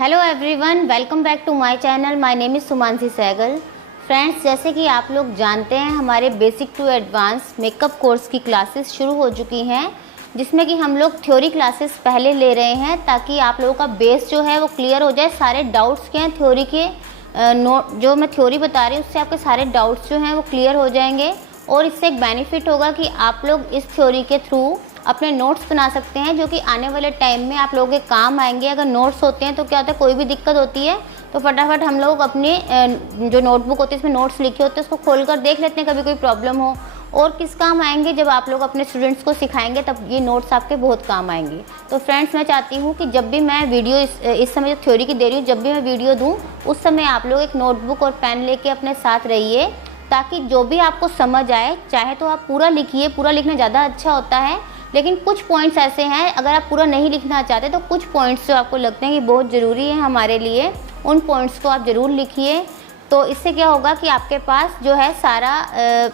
Hello everyone, welcome back to my channel. My name is Sumanshi Sehgal. Friends, जैसे कि आप लोग जानते हैं, हमारे basic to advance makeup course की क्लासेस शुरू हो चुकी हैं, जिसमें कि हम लोग थ्योरी क्लासेस पहले ले रहे हैं ताकि आप लोगों का बेस जो है वो क्लियर हो जाए। सारे डाउट्स के हैं थ्योरी के, जो मैं थ्योरी बता रही हूँ उससे आपके सारे डाउट्स जो हैं वो क्लियर हो जाएंगे। और इससे एक बेनिफिट होगा कि आप लोग इस थ्योरी के थ्रू अपने नोट्स बना सकते हैं, जो कि आने वाले टाइम में आप लोगों के काम आएंगे। अगर नोट्स होते हैं तो क्या होता है, कोई भी दिक्कत होती है तो फटाफट हम लोग अपने जो नोटबुक होती है इसमें नोट्स लिखे होते हैं उसको खोलकर देख लेते हैं, कभी कोई प्रॉब्लम हो। और किस काम आएंगे, जब आप लोग अपने स्टूडेंट्स को सिखाएंगे तब ये नोट्स आपके बहुत काम आएंगे। तो फ्रेंड्स, मैं चाहती हूँ कि जब भी मैं वीडियो इस समय जो थ्योरी की दे रही हूँ, जब भी मैं वीडियो दूँ उस समय आप लोग एक नोटबुक और पेन लेके अपने साथ रहिए, ताकि जो भी आपको समझ आए, चाहे तो आप पूरा लिखिए, पूरा लिखना ज़्यादा अच्छा होता है। लेकिन कुछ पॉइंट्स ऐसे हैं, अगर आप पूरा नहीं लिखना चाहते तो कुछ पॉइंट्स जो आपको लगते हैं कि बहुत ज़रूरी है हमारे लिए, उन पॉइंट्स को आप ज़रूर लिखिए। तो इससे क्या होगा कि आपके पास जो है सारा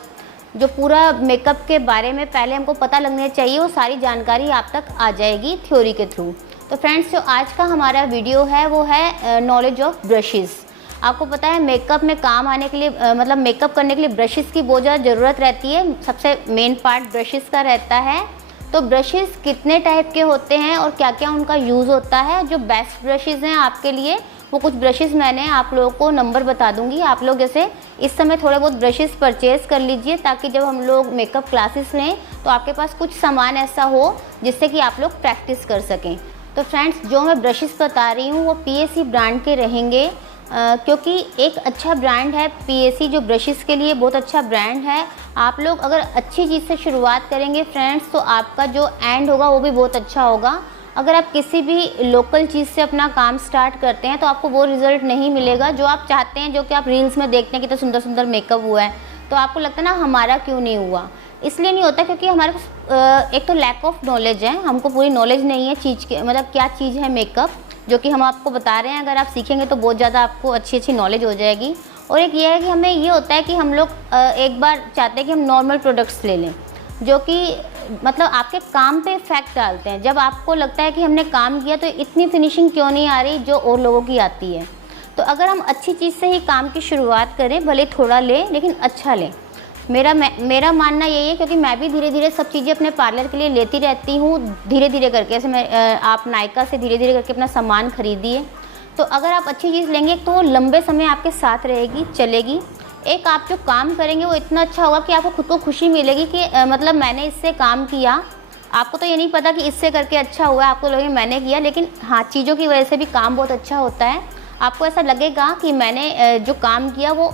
जो पूरा मेकअप के बारे में पहले हमको पता लगना चाहिए, वो सारी जानकारी आप तक आ जाएगी थ्योरी के थ्रू। तो फ्रेंड्स, जो आज का हमारा वीडियो है वो है नॉलेज ऑफ ब्रशेज़। आपको पता है मेकअप में काम आने के लिए, मतलब मेकअप करने के लिए ब्रशेज़ की बहुत ज़्यादा ज़रूरत रहती है। सबसे मेन पार्ट ब्रशेज़ का रहता है। तो ब्रशेज़ कितने टाइप के होते हैं और क्या क्या उनका यूज़ होता है, जो बेस्ट ब्रशेज़ हैं आपके लिए, वो कुछ ब्रशेज़ मैंने आप लोगों को नंबर बता दूंगी। आप लोग जैसे इस समय थोड़े बहुत ब्रशेज़ परचेज़ कर लीजिए, ताकि जब हम लोग मेकअप क्लासेस लें तो आपके पास कुछ सामान ऐसा हो जिससे कि आप लोग प्रैक्टिस कर सकें। तो फ्रेंड्स, जो मैं ब्रशेज़ बता रही हूँ वो पीएसी ब्रांड के रहेंगे, क्योंकि एक अच्छा ब्रांड है पीएसी, जो ब्रशेज़ के लिए बहुत अच्छा ब्रांड है। आप लोग अगर अच्छी चीज़ से शुरुआत करेंगे फ्रेंड्स, तो आपका जो एंड होगा वो भी बहुत अच्छा होगा। अगर आप किसी भी लोकल चीज़ से अपना काम स्टार्ट करते हैं तो आपको वो रिज़ल्ट नहीं मिलेगा जो आप चाहते हैं, जो कि आप रील्स में देखते हैं कि तो सुंदर सुंदर मेकअप हुआ है, तो आपको लगता है ना हमारा क्यों नहीं हुआ। इसलिए नहीं होता क्योंकि हमारे पास एक तो लैक ऑफ नॉलेज है, हमको पूरी नॉलेज नहीं है चीज़ के, मतलब क्या चीज़ है मेकअप, जो कि हम आपको बता रहे हैं। अगर आप सीखेंगे तो बहुत ज़्यादा आपको अच्छी अच्छी नॉलेज हो जाएगी। और एक ये है कि हमें ये होता है कि हम लोग एक बार चाहते हैं कि हम नॉर्मल प्रोडक्ट्स ले लें, जो कि मतलब आपके काम पे इफेक्ट डालते हैं। जब आपको लगता है कि हमने काम किया तो इतनी फिनिशिंग क्यों नहीं आ रही जो और लोगों की आती है। तो अगर हम अच्छी चीज़ से ही काम की शुरुआत करें, भले थोड़ा लें लेकिन अच्छा लें। मेरा मानना यही है, क्योंकि मैं भी धीरे धीरे सब चीज़ें अपने पार्लर के लिए लेती रहती हूँ, धीरे धीरे करके। ऐसे मैं आप नायका से धीरे धीरे करके अपना सामान खरीदिए। तो अगर आप अच्छी चीज़ लेंगे तो वो लंबे समय आपके साथ रहेगी, चलेगी। एक आप जो काम करेंगे वो इतना अच्छा होगा कि आपको खुद को खुशी मिलेगी कि मतलब मैंने इससे काम किया। आपको तो ये नहीं पता कि इससे करके अच्छा हुआ है, आपको लगेगा मैंने किया, लेकिन हाँ, चीज़ों की वजह से भी काम बहुत अच्छा होता है। आपको ऐसा लगेगा कि मैंने जो काम किया वो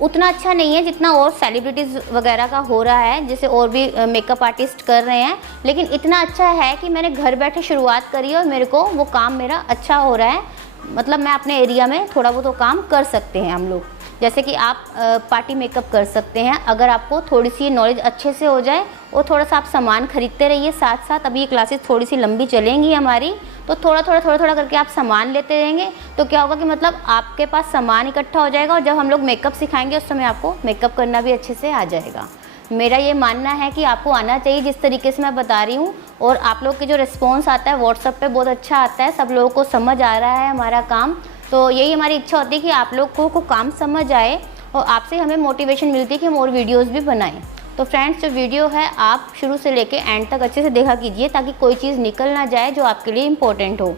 उतना अच्छा नहीं है जितना और सेलिब्रिटीज़ वगैरह का हो रहा है, जैसे और भी मेकअप आर्टिस्ट कर रहे हैं, लेकिन इतना अच्छा है कि मैंने घर बैठे शुरुआत करी और मेरे को वो काम मेरा अच्छा हो रहा है। मतलब मैं अपने एरिया में थोड़ा बहुत वो काम कर सकते हैं हम लोग। जैसे कि आप पार्टी मेकअप कर सकते हैं, अगर आपको थोड़ी सी नॉलेज अच्छे से हो जाए और थोड़ा सा आप सामान खरीदते रहिए साथ साथ। अभी ये क्लासेस थोड़ी सी लंबी चलेंगी हमारी, तो थोड़ा थोड़ा करके आप सामान लेते रहेंगे तो क्या होगा कि मतलब आपके पास सामान इकट्ठा हो जाएगा, और जब हम लोग मेकअप सिखाएंगे उस समय आपको मेकअप करना भी अच्छे से आ जाएगा। मेरा ये मानना है कि आपको आना चाहिए जिस तरीके से मैं बता रही हूँ। और आप लोग के जो रिस्पॉन्स आता है व्हाट्सएप पे बहुत अच्छा आता है, सब लोगों को समझ आ रहा है हमारा काम। तो यही हमारी इच्छा होती है कि आप लोग को काम समझ आए, और आपसे हमें मोटिवेशन मिलती है कि हम और वीडियोज़ भी बनाएं। तो फ्रेंड्स, जो वीडियो है आप शुरू से लेके एंड तक अच्छे से देखा कीजिए, ताकि कोई चीज़ निकल ना जाए जो आपके लिए इम्पोर्टेंट हो।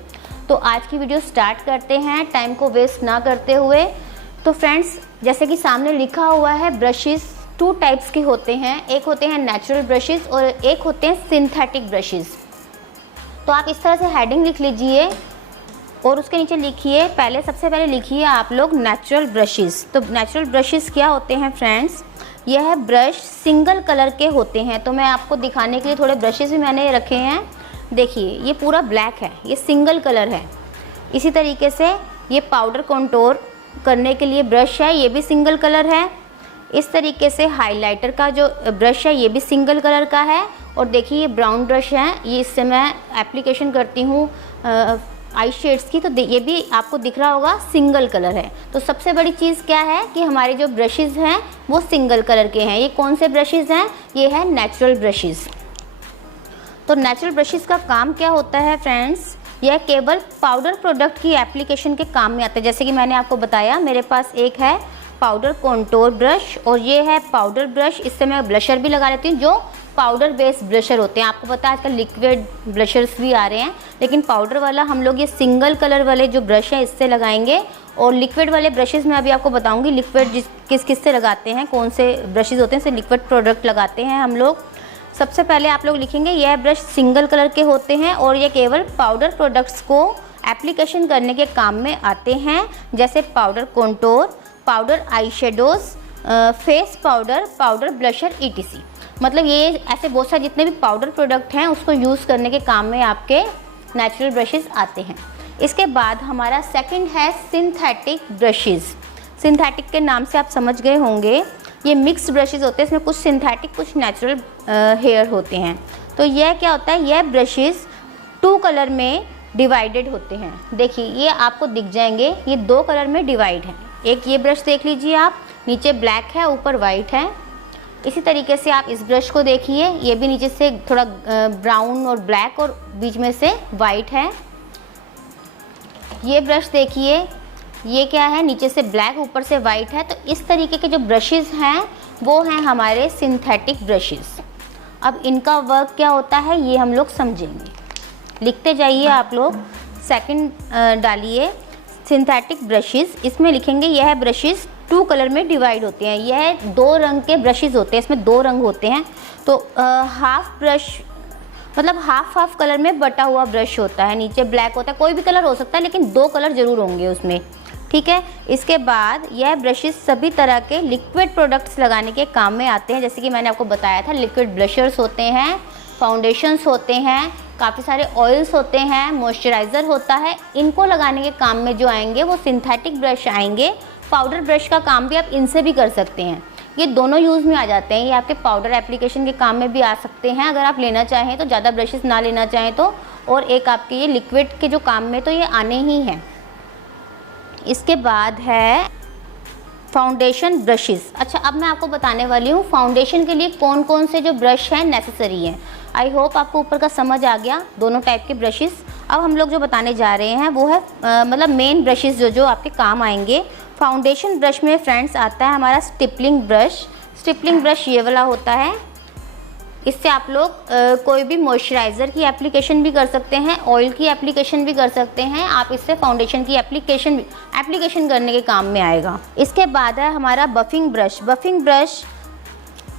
तो आज की वीडियो स्टार्ट करते हैं, टाइम को वेस्ट ना करते हुए। तो फ्रेंड्स, जैसे कि सामने लिखा हुआ है, ब्रशेज़ 2 टाइप्स के होते हैं। एक होते हैं नेचुरल ब्रशेज़ और एक होते हैं सिंथेटिक ब्रशेज़। तो आप इस तरह से हेडिंग लिख लीजिए और उसके नीचे लिखिए, सबसे पहले लिखिए आप लोग नेचुरल ब्रशेज़। तो नेचुरल ब्रशेज़ क्या होते हैं फ्रेंड्स, यह ब्रश सिंगल कलर के होते हैं। तो मैं आपको दिखाने के लिए थोड़े ब्रशेज़ भी मैंने रखे हैं। देखिए, ये पूरा ब्लैक है, ये सिंगल कलर है। इसी तरीके से ये पाउडर कंटूर करने के लिए ब्रश है, ये भी सिंगल कलर है। इस तरीके से हाइलाइटर का जो ब्रश है ये भी सिंगल कलर का है। और देखिए, ये ब्राउन ब्रश है, ये इससे मैं एप्लीकेशन करती हूँ आई शेड्स की, तो ये भी आपको दिख रहा होगा सिंगल कलर है। तो सबसे बड़ी चीज़ क्या है कि हमारे जो ब्रशेज़ हैं वो सिंगल कलर के हैं। ये कौन से ब्रशेज़ हैं, ये है नेचुरल ब्रशेज़। तो नेचुरल ब्रशेज़ का काम क्या होता है फ्रेंड्स, यह केवल पाउडर प्रोडक्ट की एप्लीकेशन के काम में आता है। जैसे कि मैंने आपको बताया, मेरे पास एक है पाउडर कॉन्टोर ब्रश और ये है पाउडर ब्रश। इससे मैं ब्लशर भी लगा लेती हूँ, जो पाउडर बेस्ड ब्लशर होते हैं। आपको पता है आजकल लिक्विड ब्लशर्स भी आ रहे हैं, लेकिन पाउडर वाला हम लोग ये सिंगल कलर वाले जो ब्रश है इससे लगाएंगे। और लिक्विड वाले ब्रशेज़ मैं अभी आपको बताऊंगी लिक्विड किस से लगाते हैं, कौन से ब्रशेज़ होते हैं इससे लिक्विड प्रोडक्ट लगाते हैं हम लोग। सबसे पहले आप लोग लिखेंगे यह ब्रश सिंगल कलर के होते हैं और ये केवल पाउडर प्रोडक्ट्स को एप्लीकेशन करने के काम में आते हैं, जैसे powder contour, powder eye shadows, face powder, powder blusher ETC। मतलब ये ऐसे बहुत सारे जितने भी पाउडर प्रोडक्ट हैं उसको यूज़ करने के काम में आपके नेचुरल ब्रशेज़ आते हैं। इसके बाद हमारा सेकंड है सिंथेटिक ब्रशेज़। सिंथेटिक के नाम से आप समझ गए होंगे, ये मिक्स ब्रशेज़ होते हैं, इसमें कुछ सिंथेटिक कुछ नेचुरल हेयर होते हैं। तो यह क्या होता है, यह ब्रशेज़ 2 कलर में डिवाइडेड होते हैं। देखिए ये आपको दिख जाएंगे, ये 2 कलर में डिवाइड है। एक ये ब्रश देख लीजिए आप, नीचे ब्लैक है ऊपर वाइट है। इसी तरीके से आप इस ब्रश को देखिए, ये भी नीचे से थोड़ा ब्राउन और ब्लैक और बीच में से वाइट है। ये ब्रश देखिए, ये क्या है, नीचे से ब्लैक ऊपर से वाइट है। तो इस तरीके के जो ब्रशेज़ हैं वो हैं हमारे सिंथेटिक ब्रशेज़। अब इनका वर्क क्या होता है ये हम लोग समझेंगे। लिखते जाइए आप लोग, सेकंड डालिए सिंथेटिक ब्रशेज़। इसमें लिखेंगे यह ब्रशेज़ 2 कलर में डिवाइड होते हैं। यह 2 रंग के ब्रशेज़ होते हैं, इसमें 2 रंग होते हैं। तो हाफ ब्रश मतलब हाफ कलर में बटा हुआ ब्रश होता है, नीचे ब्लैक होता है, कोई भी कलर हो सकता है लेकिन 2 कलर ज़रूर होंगे उसमें, ठीक है। इसके बाद यह ब्रशेज़ सभी तरह के लिक्विड प्रोडक्ट्स लगाने के काम में आते हैं। जैसे कि मैंने आपको बताया था, लिक्विड ब्लशर्स होते हैं, फाउंडेशंस होते हैं, काफ़ी सारे ऑयल्स होते हैं, मॉइस्चराइज़र होता है। इनको लगाने के काम में जो आएंगे वो सिंथेटिक ब्रश आएंगे। पाउडर ब्रश का काम भी आप इनसे भी कर सकते हैं, ये दोनों यूज़ में आ जाते हैं। ये आपके पाउडर एप्लीकेशन के काम में भी आ सकते हैं अगर आप लेना चाहें तो, ज़्यादा ब्रशेस ना लेना चाहें तो। और एक आपके ये लिक्विड के जो काम में तो ये आने ही हैं। इसके बाद है फाउंडेशन ब्रशेस। अच्छा, अब मैं आपको बताने वाली हूँ फाउंडेशन के लिए कौन कौन से जो ब्रश हैं नेसेसरी हैं। आई होप आपको ऊपर का समझ आ गया, दोनों टाइप के ब्रशेस। अब हम लोग जो बताने जा रहे हैं वो है मतलब मेन ब्रशेस जो आपके काम आएंगे। फाउंडेशन ब्रश में फ्रेंड्स आता है हमारा स्टिपलिंग ब्रश। स्टिपलिंग ब्रश ये वाला होता है, इससे आप लोग कोई भी मॉइस्चराइज़र की एप्लीकेशन भी कर सकते हैं, ऑयल की एप्लीकेशन भी कर सकते हैं। आप इससे फाउंडेशन की एप्लीकेशन करने के काम में आएगा। इसके बाद है हमारा बफिंग ब्रश। बफिंग ब्रश,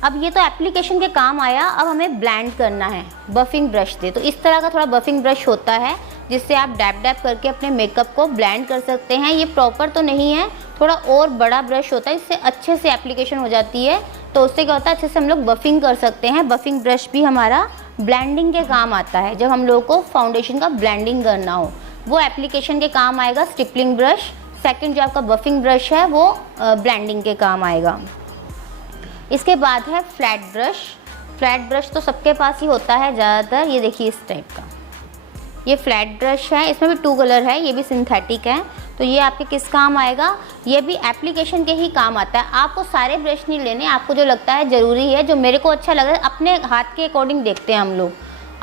अब ये तो एप्लीकेशन के काम आया, अब हमें ब्लेंड करना है बफिंग ब्रश से। तो इस तरह का थोड़ा बफिंग ब्रश होता है जिससे आप डैप डैप करके अपने मेकअप को ब्लेंड कर सकते हैं। ये प्रॉपर तो नहीं है, थोड़ा और बड़ा ब्रश होता है, इससे अच्छे से एप्लीकेशन हो जाती है। तो उससे क्या होता है, अच्छे से हम लोग बफिंग कर सकते हैं। बफिंग ब्रश भी हमारा ब्लेंडिंग के काम आता है, जब हम लोग को फाउंडेशन का ब्लेंडिंग करना हो वो एप्लीकेशन के काम आएगा स्टिपलिंग ब्रश। सेकंड जो आपका बफिंग ब्रश है वो ब्लेंडिंग के काम आएगा। इसके बाद है फ्लैट ब्रश। फ्लैट ब्रश तो सबके पास ही होता है ज़्यादातर, ये देखिए इस टाइप का ये फ्लैट ब्रश है, इसमें भी 2 कलर है, ये भी सिंथेटिक है। तो ये आपके किस काम आएगा, ये भी एप्लीकेशन के ही काम आता है। आपको सारे ब्रश नहीं लेने, आपको जो लगता है ज़रूरी है, जो मेरे को अच्छा लग रहा है, अपने हाथ के अकॉर्डिंग देखते हैं हम लोग,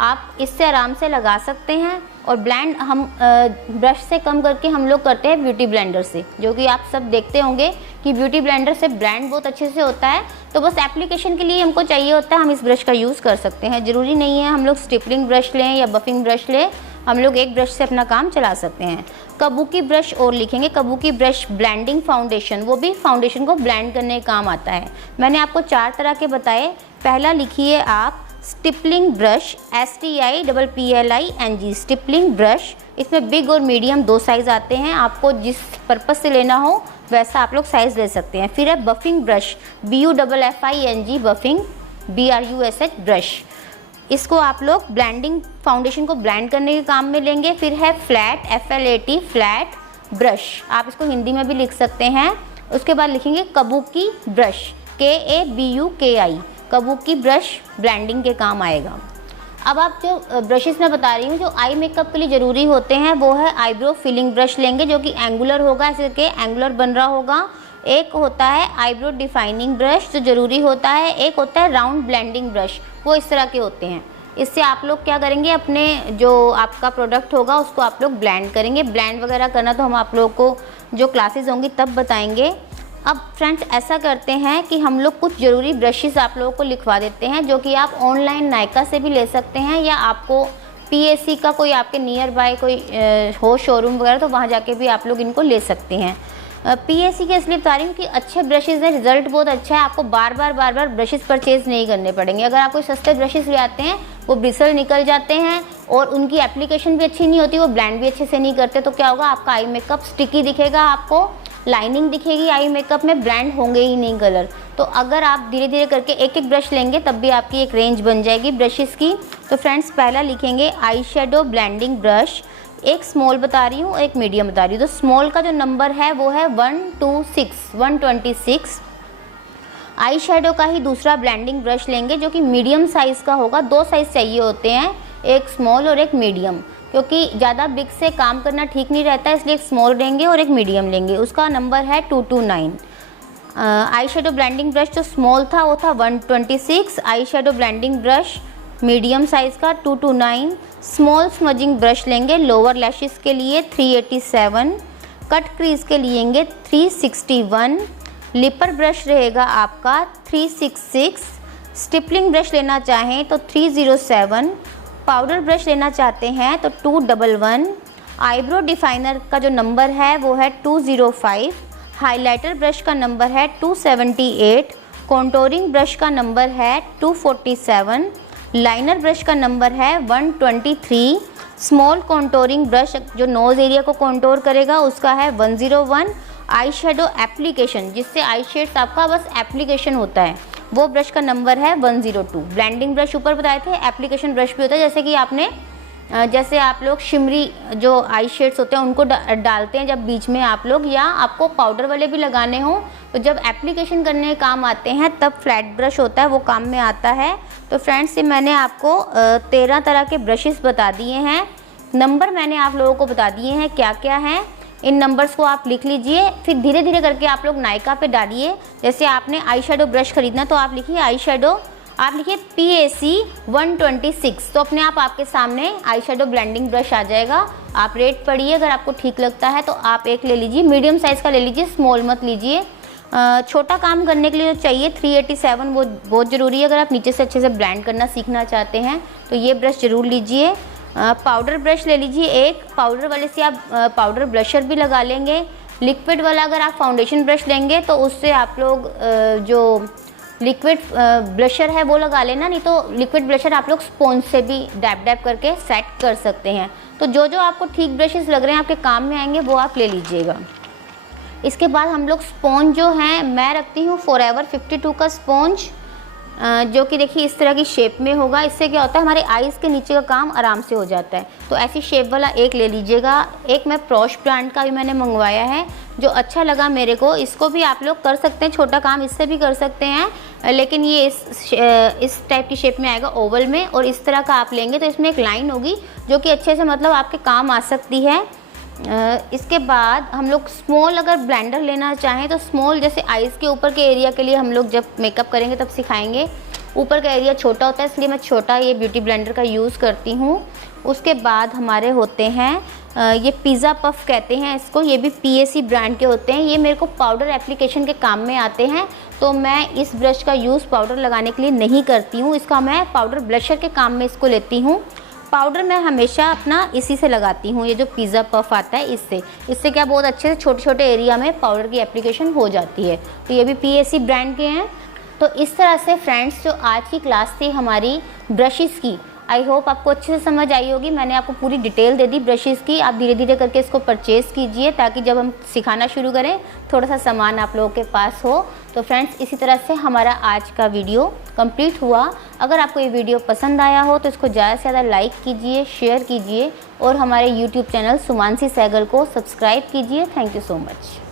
आप इससे आराम से लगा सकते हैं। और ब्लेंड हम ब्रश से कम करके हम लोग करते हैं ब्यूटी ब्लेंडर से, जो कि आप सब देखते होंगे कि ब्यूटी ब्लेंडर से ब्लेंड बहुत अच्छे से होता है। तो बस एप्लीकेशन के लिए हमको चाहिए होता है, हम इस ब्रश का यूज़ कर सकते हैं। ज़रूरी नहीं है हम लोग स्टिपलिंग ब्रश लें या बफिंग ब्रश लें, हम लोग एक ब्रश से अपना काम चला सकते हैं। कबूकी ब्रश और लिखेंगे, कबूकी ब्रश ब्लेंडिंग फाउंडेशन, वो भी फाउंडेशन को ब्लेंड करने का काम आता है। मैंने आपको 4 तरह के बताए। पहला लिखिए आप stippling brush, STIPPLING stippling brush. इसमें बिग और मीडियम 2 साइज़ आते हैं, आपको जिस पर्पज़ से लेना हो वैसा आप लोग साइज़ ले सकते हैं। फिर है buffing brush, BUFFING buffing, BRUSH brush. इसको आप लोग ब्लेंडिंग फाउंडेशन को ब्लेंड करने के काम में लेंगे। फिर है फ्लैट, FLAT फ्लैट ब्रश, आप इसको हिंदी में भी लिख सकते हैं। उसके बाद लिखेंगे kabuki brush, KABUKI kabuki brush blending के काम आएगा। अब आप जो ब्रशेस मैं बता रही हूँ जो आई मेकअप के लिए ज़रूरी होते हैं वो है आईब्रो फिलिंग ब्रश लेंगे, जो कि एंगुलर होगा, ऐसे के एंगुलर बन रहा होगा। एक होता है आईब्रो डिफाइनिंग ब्रश जो ज़रूरी होता है, एक होता है राउंड ब्लेंडिंग ब्रश, वो इस तरह के होते हैं। इससे आप लोग क्या करेंगे, अपने जो आपका प्रोडक्ट होगा उसको आप लोग ब्लेंड करेंगे। ब्लेंड वगैरह करना तो हम आप लोगों को जो क्लासेस होंगी तब बताएंगे। अब फ्रेंड्स ऐसा करते हैं कि हम लोग कुछ ज़रूरी ब्रशेस आप लोगों को लिखवा देते हैं, जो कि आप ऑनलाइन नायका से भी ले सकते हैं, या आपको पीएसी का कोई आपके नियर बाय कोई हो शोरूम वगैरह तो वहाँ जाके भी आप लोग इनको ले सकते हैं। पीएसी के इसलिए बता रही हूँ कि अच्छे ब्रशेज़ हैं, रिजल्ट बहुत अच्छा है, आपको बार बार ब्रशेज़ परचेज़ नहीं करने पड़ेंगे। अगर आप कोई सस्ते ब्रशेज़ ले आते हैं वो ब्रिसल निकल जाते हैं और उनकी एप्लीकेशन भी अच्छी नहीं होती, वो ब्लेंड भी अच्छे से नहीं करते, तो क्या होगा, आपका आई मेकअप स्टिकी दिखेगा, आपको लाइनिंग दिखेगी आई मेकअप में, ब्लेंड होंगे ही नहीं कलर। तो अगर आप धीरे धीरे करके एक एक ब्रश लेंगे तब भी आपकी एक रेंज बन जाएगी ब्रशेज़ की। तो फ्रेंड्स पहला लिखेंगे आई शेडो ब्लेंडिंग ब्रश, एक स्मॉल बता रही हूँ, एक मीडियम बता रही हूँ। तो स्मॉल का जो नंबर है वो है 126 आई शेडो का ही दूसरा ब्लेंडिंग ब्रश लेंगे जो कि मीडियम साइज़ का होगा। 2 साइज़ चाहिए होते हैं, एक स्मॉल और एक मीडियम, क्योंकि ज़्यादा बिग से काम करना ठीक नहीं रहता है, इसलिए एक स्मॉल लेंगे और एक मीडियम लेंगे। उसका नंबर है 229। आई शेडो ब्लेंडिंग ब्रश जो स्मॉल था वो था 126, eye shadow blending brush medium size का 229। स्मॉल स्मजिंग ब्रश लेंगे लोअर लैशेस के लिए 387, कट क्रीज के लिए 361, लिपर ब्रश रहेगा आपका 366, स्टिपलिंग ब्रश लेना चाहें तो 307, पाउडर ब्रश लेना चाहते हैं तो 211, आईब्रो डिफाइनर का जो नंबर है वो है 205, हाइलाइटर ब्रश का नंबर है 278, कॉन्टोरिंग ब्रश का नंबर है 247, लाइनर ब्रश का नंबर है 123, स्मॉल कॉन्टोरिंग ब्रश जो नोज़ एरिया को कॉन्टोर करेगा उसका है 101, आई शेडो एप्लीकेशन जिससे आई शेड्स आपका बस एप्लीकेशन होता है वो ब्रश का नंबर है 102। ब्लेंडिंग ब्रश ऊपर बताए थे, एप्लीकेशन ब्रश भी होता है, जैसे कि आपने जैसे आप लोग शिमरी जो आई शेड्स होते हैं उनको डालते हैं जब बीच में आप लोग, या आपको पाउडर वाले भी लगाने हो तो जब एप्लीकेशन करने काम आते हैं तब फ्लैट ब्रश होता है वो काम में आता है। तो फ्रेंड्स ये मैंने आपको 13 तरह के ब्रशेस बता दिए हैं, नंबर मैंने आप लोगों को बता दिए हैं क्या क्या हैं। इन नंबर्स को आप लिख लीजिए, फिर धीरे धीरे करके आप लोग नायका पे डालिए। जैसे आपने आई शेडो ब्रश खरीदना तो आप लिखिए आई शेडो, आप लिखिए PAC 126, तो अपने आप आपके सामने आई शेडो ब्लेंडिंग ब्रश आ जाएगा। आप रेट पढ़िए, अगर आपको ठीक लगता है तो आप एक ले लीजिए, मीडियम साइज़ का ले लीजिए, स्मॉल मत लीजिए। छोटा काम करने के लिए जो चाहिए 387 वो बहुत ज़रूरी है, अगर आप नीचे से अच्छे से ब्लेंड करना सीखना चाहते हैं तो ये ब्रश ज़रूर लीजिए। पाउडर ब्रश ले लीजिए एक, पाउडर वाले से आप पाउडर ब्लशर भी लगा लेंगे। लिक्विड वाला अगर आप फाउंडेशन ब्रश लेंगे तो उससे आप लोग जो लिक्विड ब्लशर है वो लगा लेना, नहीं तो लिक्विड ब्लशर आप लोग स्पॉन्ज से भी डैप डैप करके सेट कर सकते हैं। तो जो जो आपको ठीक ब्रशेस लग रहे हैं आपके काम में आएंगे वो आप ले लीजिएगा। इसके बाद हम लोग स्पॉन्ज जो हैं, मैं रखती हूँ फॉरएवर 52 का स्पॉन्ज, जो कि देखिए इस तरह की शेप में होगा। इससे क्या होता है हमारे आईज़ के नीचे का काम आराम से हो जाता है। तो ऐसी शेप वाला एक ले लीजिएगा। एक मैं प्रॉश ब्रांड का भी मैंने मंगवाया है जो अच्छा लगा मेरे को, इसको भी आप लोग कर सकते हैं, छोटा काम इससे भी कर सकते हैं, लेकिन ये इस टाइप की शेप में आएगा ओवल में, और इस तरह का आप लेंगे तो इसमें एक लाइन होगी जो कि अच्छे से मतलब आपके काम आ सकती है। इसके बाद हम लोग स्मॉल अगर ब्लेंडर लेना चाहें तो स्मॉल, जैसे आइज़ के ऊपर के एरिया के लिए हम लोग जब मेकअप करेंगे तब सिखाएंगे, ऊपर का एरिया छोटा होता है इसलिए मैं छोटा ये ब्यूटी ब्लेंडर का यूज़ करती हूँ। उसके बाद हमारे होते हैं ये पिज़्ज़ा पफ कहते हैं इसको, ये भी PAC ब्रांड के होते हैं। ये मेरे को पाउडर एप्लीकेशन के काम में आते हैं, तो मैं इस ब्रश का यूज़ पाउडर लगाने के लिए नहीं करती हूँ, इसका मैं पाउडर ब्लशर के काम में इसको लेती हूँ। पाउडर मैं हमेशा अपना इसी से लगाती हूँ, ये जो पिज़्ज़ा पफ आता है इससे क्या बहुत अच्छे से छोटे छोटे एरिया में पाउडर की एप्लीकेशन हो जाती है। तो ये भी PAC ब्रांड के हैं। तो इस तरह से फ्रेंड्स जो आज की क्लास थी हमारी ब्रशेस की, आई होप आपको अच्छे से समझ आई होगी। मैंने आपको पूरी डिटेल दे दी ब्रशेस की, आप धीरे धीरे करके इसको परचेज़ कीजिए ताकि जब हम सिखाना शुरू करें थोड़ा सा सामान आप लोगों के पास हो। तो फ्रेंड्स इसी तरह से हमारा आज का वीडियो कंप्लीट हुआ। अगर आपको ये वीडियो पसंद आया हो तो इसको ज़्यादा से ज़्यादा लाइक कीजिए, शेयर कीजिए और हमारे YouTube चैनल सुमानसी सहगल को सब्सक्राइब कीजिए। Thank you so much.